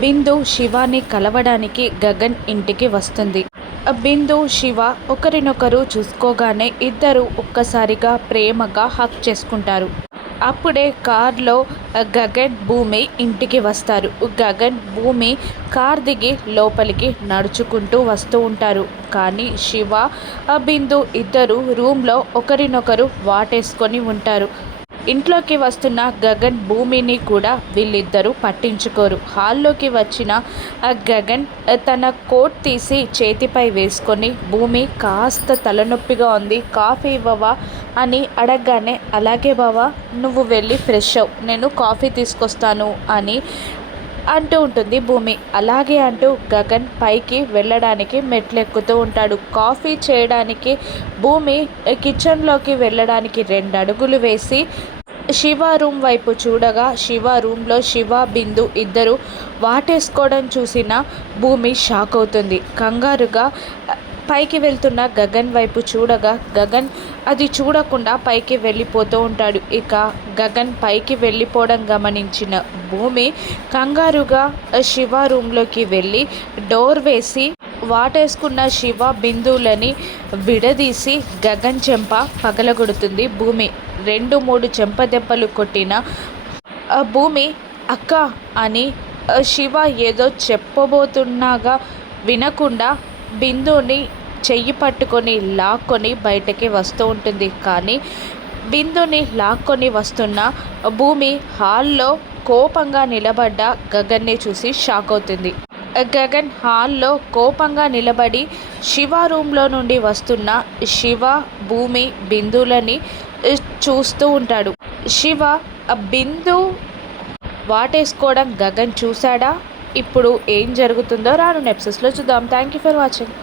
బిందు శివాని కలవడానికి గగన్ ఇంటికి వస్తుంది. బిందు శివ ఒకరినొకరు చూసుకోగానే ఇద్దరు ఒక్కసారిగా ప్రేమగా హక్ చేసుకుంటారు. అప్పుడే కార్లో గగన్ భూమి ఇంటికి వస్తారు. గగన్ భూమి కార్ దిగి లోపలికి నడుచుకుంటూ వస్తూ ఉంటారు. కానీ శివ బిందు ఇద్దరు రూమ్లో ఒకరినొకరు వాటేసుకొని ఉంటారు. ఇంట్లోకి వస్తున్న గగన్ భూమిని కూడా వీళ్ళిద్దరూ పట్టించుకోరు. హాల్లోకి వచ్చిన గగన్ తన కోట్ తీసి చేతిపై వేసుకొని భూమి కాస్త తలనొప్పిగా ఉంది, కాఫీ ఇవ్వవా అని అడగగానే అలాగే బావా, నువ్వు వెళ్ళి ఫ్రెష్ అవ్వు, నేను కాఫీ తీసుకొస్తాను అని అంటూ ఉంటుంది భూమి. అలాగే అంటూ గగన్ పైకి వెళ్ళడానికి మెట్లెక్కుతూ ఉంటాడు. కాఫీ చేయడానికి భూమి కిచెన్లోకి వెళ్ళడానికి 2 అడుగులు వేసి శివ రూమ్ వైపు చూడగా శివ రూమ్లో శివ బిందు ఇద్దరు వాటేసుకోవడం చూసిన భూమి షాక్ అవుతుంది. కంగారుగా పైకి వెళ్తున్న గగన్ వైపు చూడగా గగన్ అది చూడకుండా పైకి వెళ్ళిపోతూ ఉంటాడు. ఇక గగన్ పైకి వెళ్ళిపోవడం గమనించిన భూమి కంగారుగా శివ రూమ్లోకి వెళ్ళి డోర్ వేసి వాటేసుకున్న శివ బిందువులని విడదీసి గగన్ చెంప పగలగొడుతుంది భూమి. 2-3 చెంప దెబ్బలు కొట్టిన భూమి అక్క అని శివ ఏదో చెప్పబోతున్నాగా వినకుండా బిందుని చెయ్యి పట్టుకొని లాక్కొని బయటకి వస్తూ ఉంటుంది. కానీ బిందుని లాక్కొని వస్తున్న భూమి హాల్లో కోపంగా నిలబడ్డ గగన్ని చూసి షాక్ అవుతుంది. గగన్ హాల్లో కోపంగా నిలబడి శివ రూమ్లో నుండి వస్తున్న శివ భూమి బిందులని చూస్తూ ఉంటాడు. శివ బిందు వాటేసుకోవడం గగన్ చూశాడా? ఇప్పుడు ఏం జరుగుతుందో రాను ఎపిసోడ్స్లో చూద్దాం. Thank you for watching.